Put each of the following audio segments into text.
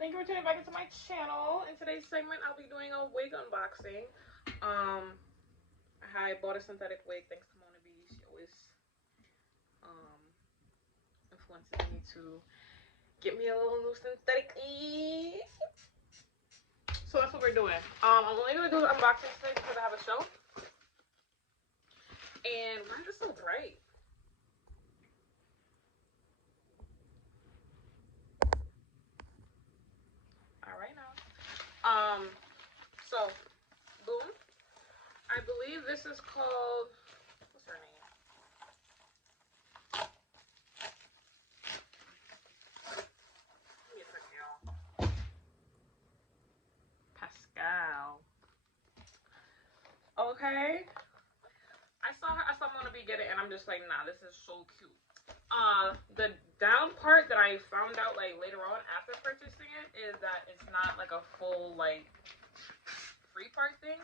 Thank you for tuning back into my channel. In today's segment, I'll be doing a wig unboxing. I bought a synthetic wig thanks to Mona B. She always influences me to get me a little new synthetic wig. So that's what we're doing. I'm only gonna do the unboxing today because I have a show. And why is it so bright? Alright now. So boom. I believe this is called, what's her name? Give me a second, y'all. Pascale. Okay. I saw Mona B get it, and I'm just like, nah, this is so cute. The down part that I found out like later on after purchasing it is that it's not like a full like free part thing.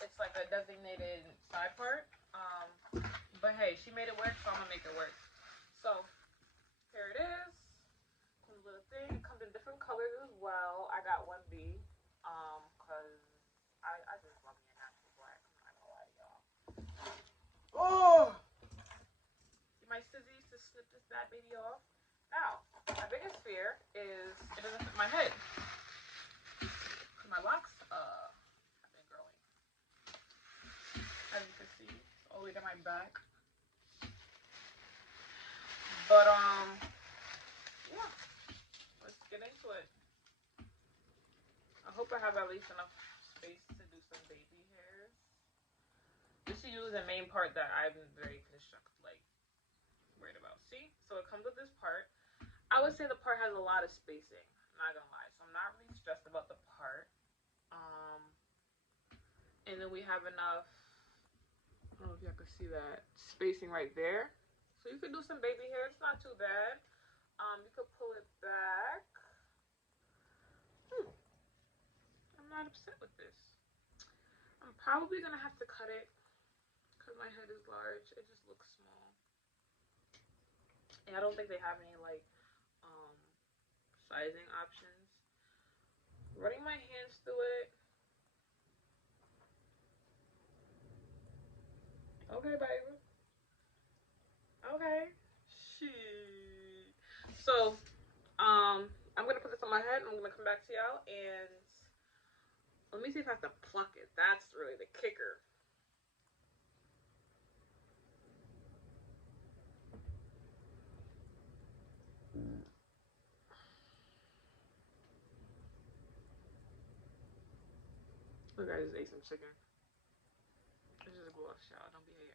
It's like a designated side part. But hey, she made it work, so I'm gonna make it work. So here it is. Comes with a thing. It comes in different colors as well. I got 1B, cause I just love me a natural black. I'm not gonna lie to y'all. Oh! My scissors to snip this bad baby off. Now, my biggest fear is it doesn't fit my head. My locks have been growing. As you can see, it's all the way to my back. But yeah, let's get into it. I hope I have at least enough space to do some baby hairs. This is usually the main part that I'm very worried about. See, so it comes with this part. I would say the part has a lot of spacing, I'm not gonna lie, so I'm not really stressed about the part. And then we have enough, I don't know if y'all can see that spacing right there, so you could do some baby hair. It's not too bad. You could pull it back. I'm not upset with this. I'm probably gonna have to cut it because my head is large. It just looks small. And I don't think they have any like sizing options. Running my hands through it. Okay, baby. Okay. Shit. So, I'm gonna put this on my head and I'm gonna come back to y'all and let me see if I have to pluck it. That's really the kicker. Look, I just ate some chicken. This is gross, y'all. Don't be hating.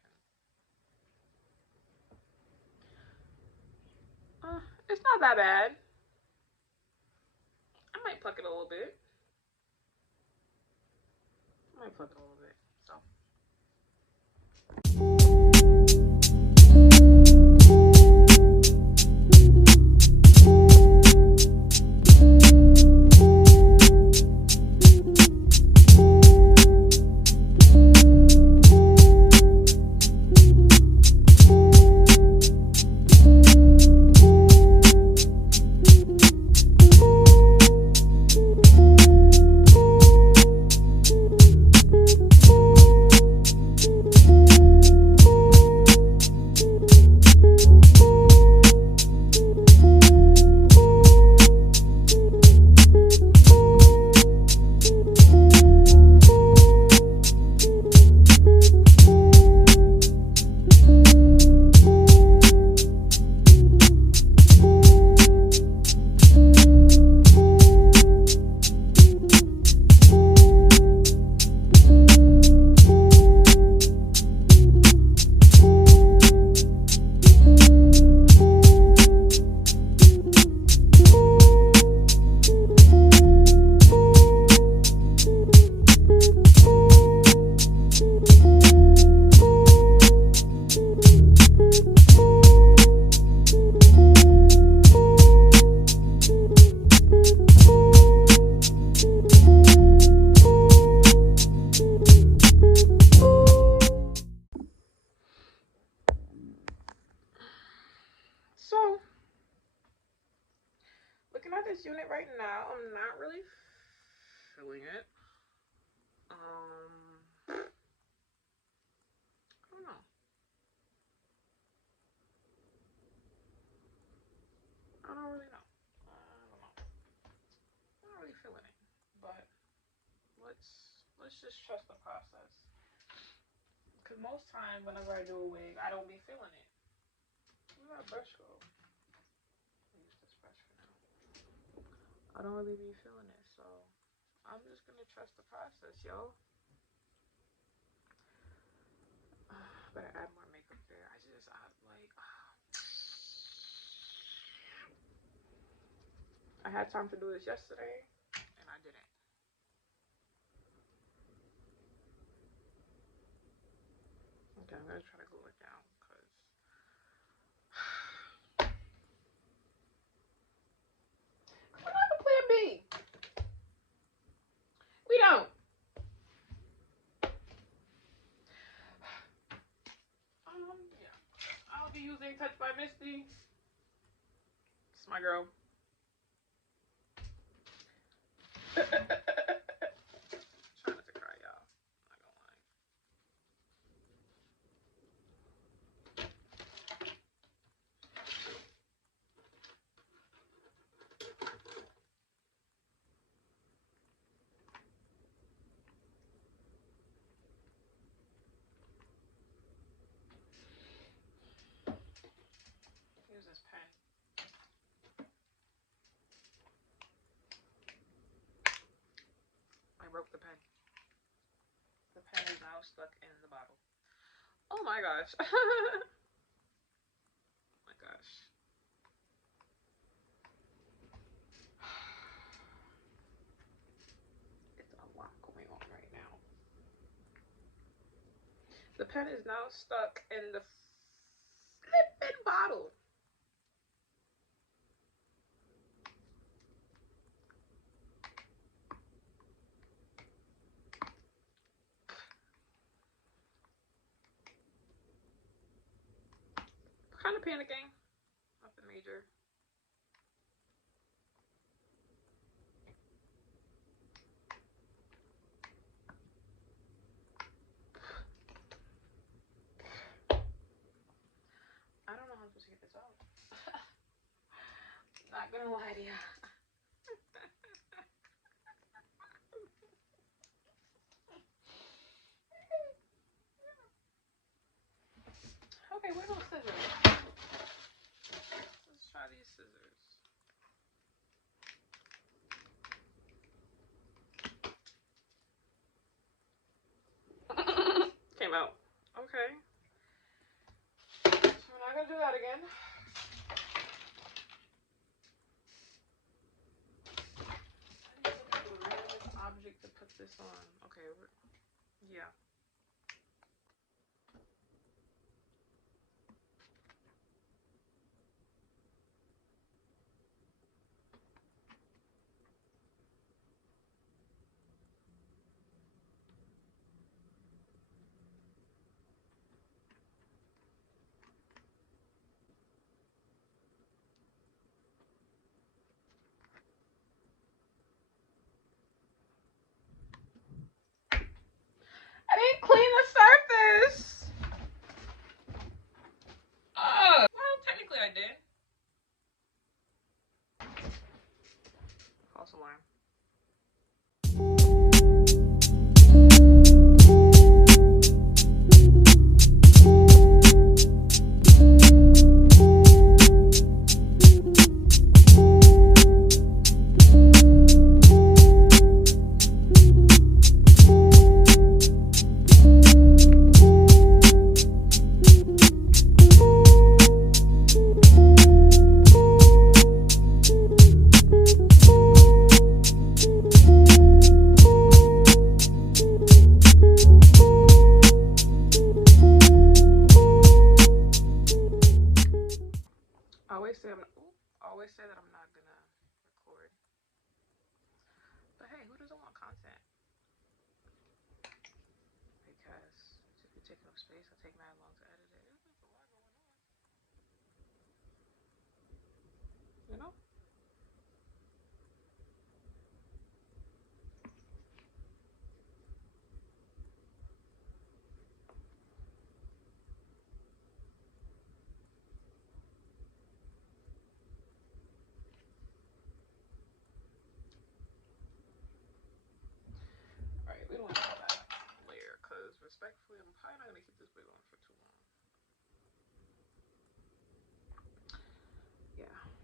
It's not that bad. I might pluck it a little bit. So. right now. I'm not really feeling it. I don't know. I don't really know. I don't know. I'm not really feeling it. But let's just trust the process. Cause most time whenever I do a wig, I don't be feeling it. Where that brush go? I'll use this brush for now. I don't really be feeling it, so I'm just gonna trust the process, yo. Better add more makeup there. I had time to do this yesterday, and I didn't. Okay, I'm gonna try to glue it down, cause we don't have a plan B. We don't. Yeah. I'll be using Touch by Misty. It's my girl. Trying not to cry, y'all. Not gonna lie. Use this pen. I broke the pen. The pen is now stuck in the bottle. Oh my gosh. Oh my gosh. It's a lot going on right now. The pen is now stuck in the flipping bottle. Kind of panicking. Nothing major. I don't know how I'm supposed to get this out. Not gonna lie to you. Okay, where are those scissors? Let's try these scissors. Came out. Okay. So we're not gonna do that again. I need to pick a random object to put this on. Okay, yeah. I didn't clean the surface. Well, technically I did. False alarm. Always say that I'm not gonna record. But hey, who doesn't want content? Because if you take up space, it'll take mad long to edit it. There's a lot going on. You know?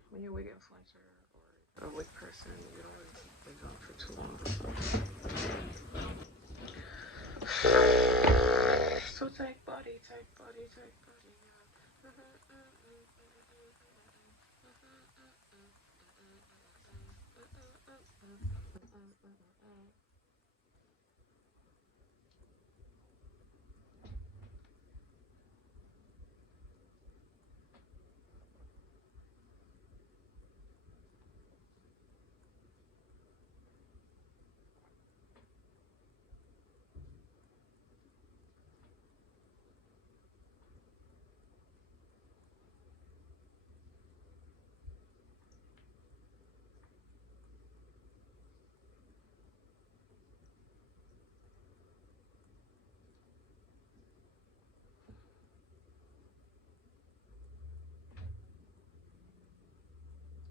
when you're a wig influencer or a wig person, you don't really keep wigs on for too long. So tight body, yeah.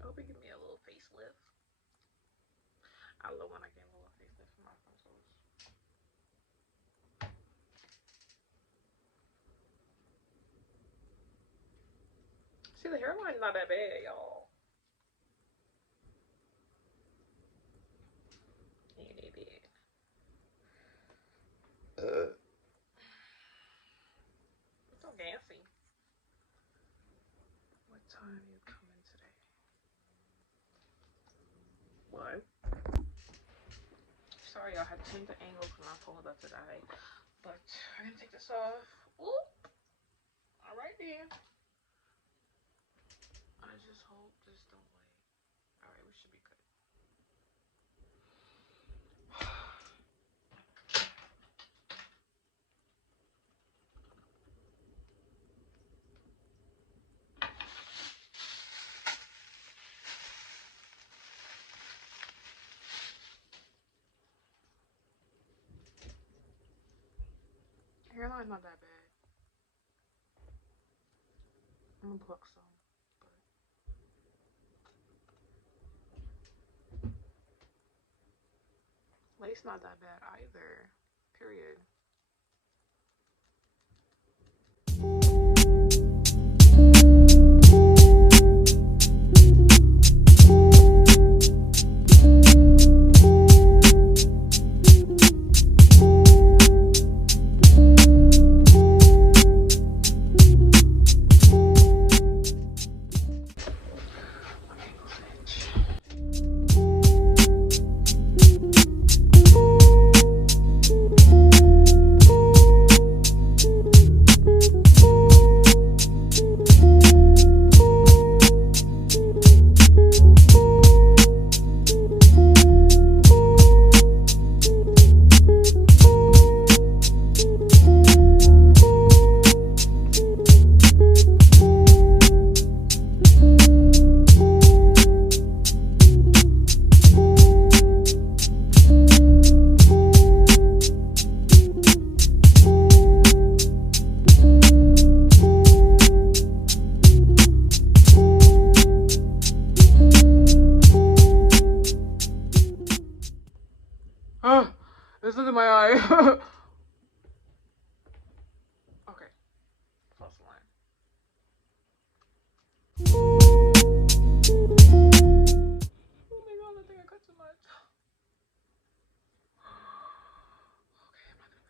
I hope you give me a little facelift. I love when I get a little facelift for my frontals. See, the hairline's not that bad, y'all. Ain't that bad. It's so gassy. What time you coming today? What? Sorry, y'all had to change the angle because my phone was about to die. But I'm gonna take this off. Oop. Alright then. I just hope this don't like. Alright, we should be good. Hairline's not that bad. I'm gonna pluck some. But lace not that bad either. Period. This is in my eye. Okay. Plus one. Oh my god, I think I cut too much. Okay, I'm not gonna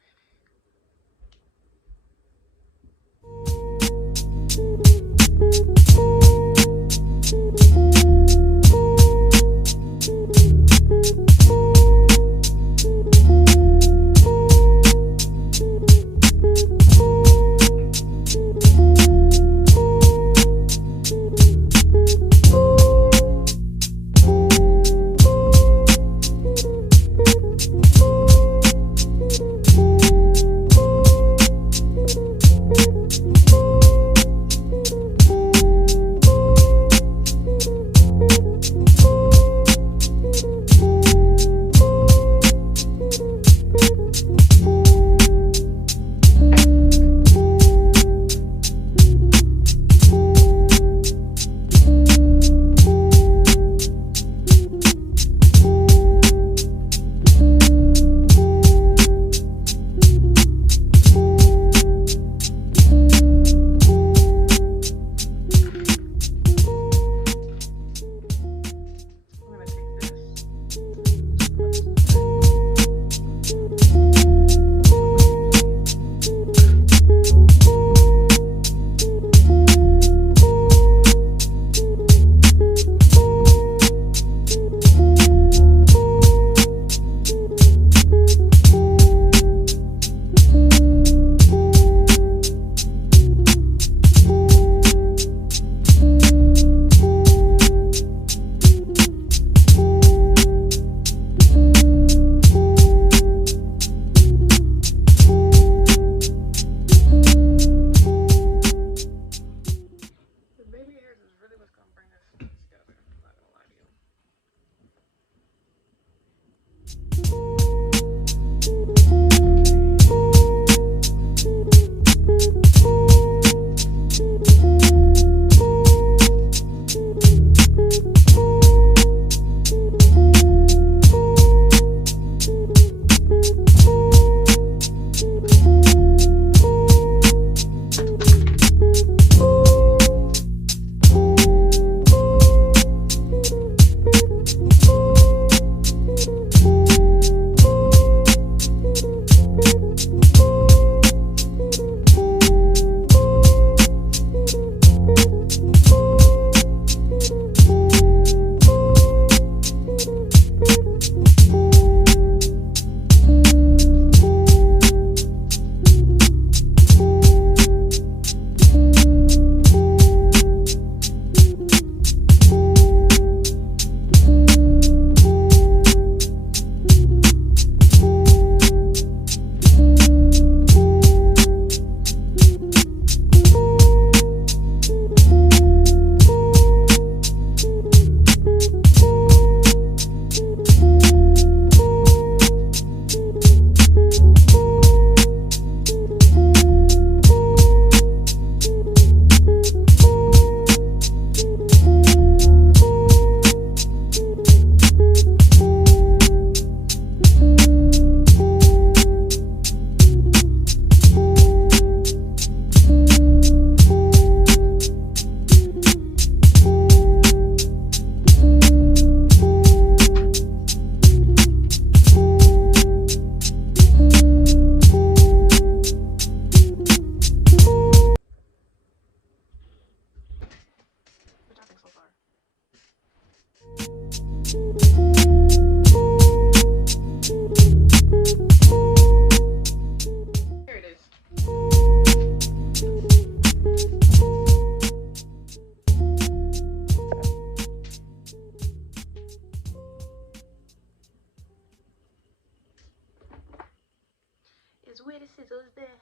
the scissors there.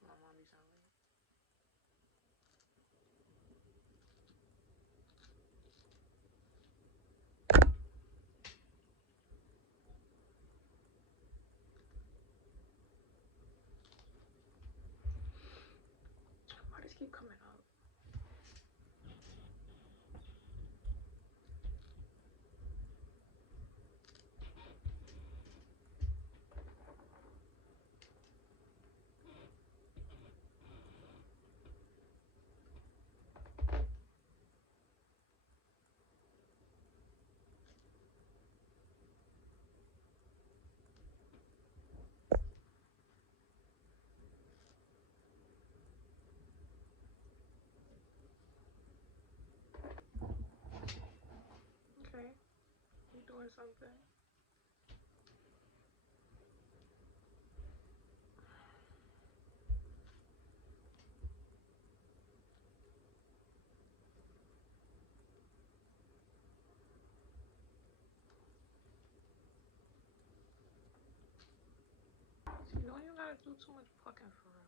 Come on, mommy, sound like. Why does keep coming up? Okay, you doing something? You know you gotta do too much fucking for real.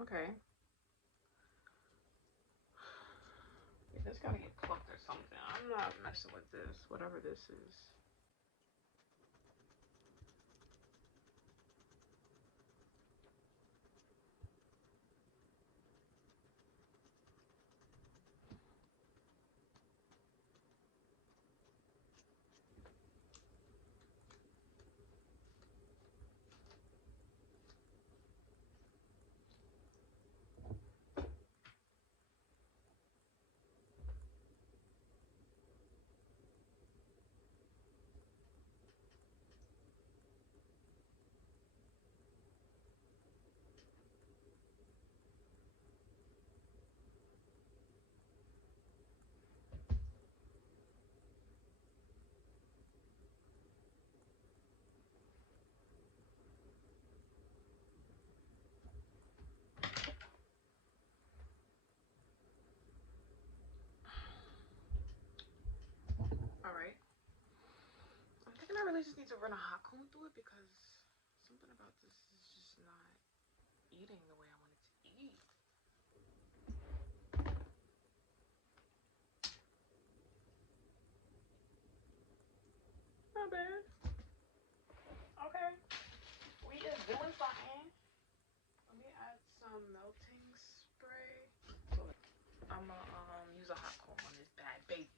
Okay. Yeah, this gotta get plucked or something. I'm not messing with this, whatever this is. Alright. I'm thinking I really just need to run a hot comb through it because something about this is just not eating the way I want it to eat. Not bad. Okay. We is doing something. Let me add some melting spray. So I'm gonna use a hot comb on this bad baby.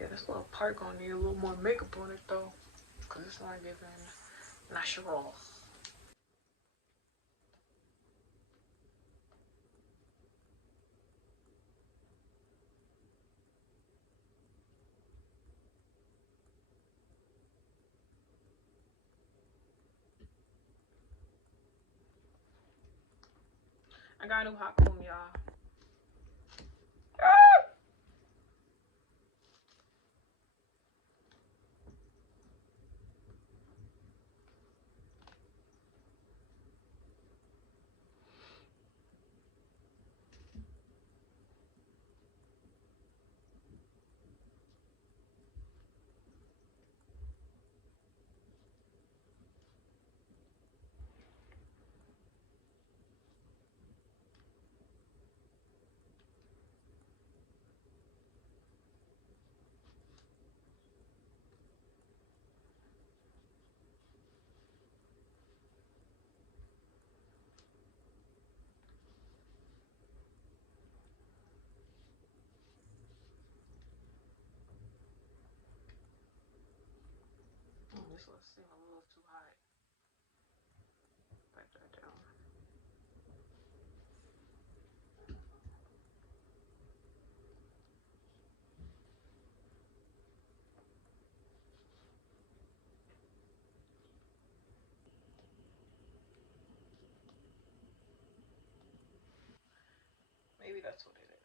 Yeah, this little part gonna need a little more makeup on it though, cause it's not giving natural. I got a new hot comb, y'all. this will seem a little too high. Back that down. Maybe that's what it is.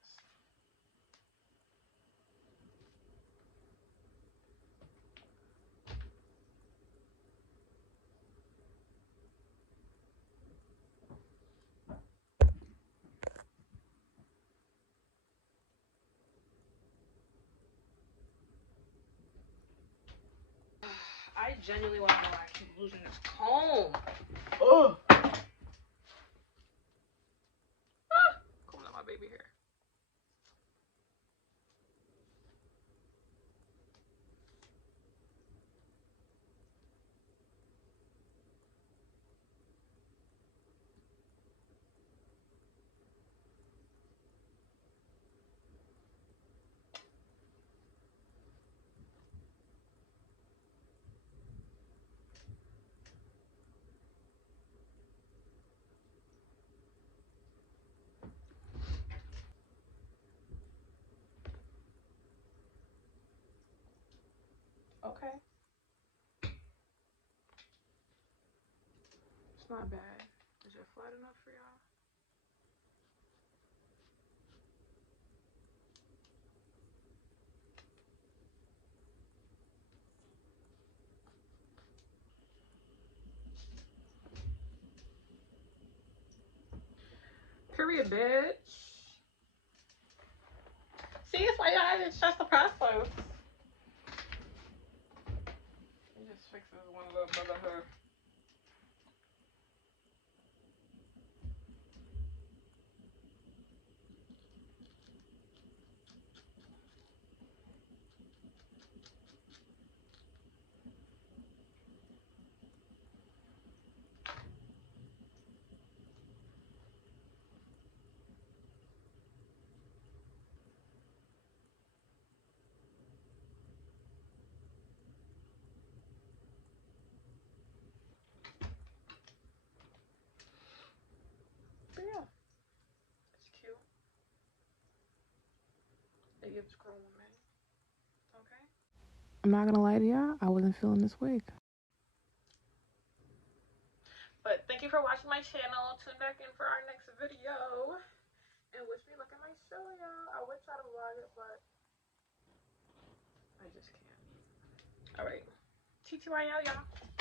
I genuinely want to know why I keep losing this comb. Ugh. Combing out my baby hair. Okay. It's not bad. Is it flat enough for y'all? Period, bitch. See, it's why y'all didn't trust the process. It just fixes one little brother her. But yeah, it's cute. It gives grown women. Okay. I'm not gonna lie to y'all, I wasn't feeling this wig. But thank you for watching my channel. Tune back in for our next video. And wish me luck in my show, y'all. I would try to vlog it, but I just can't. Alright. TTYL, y'all.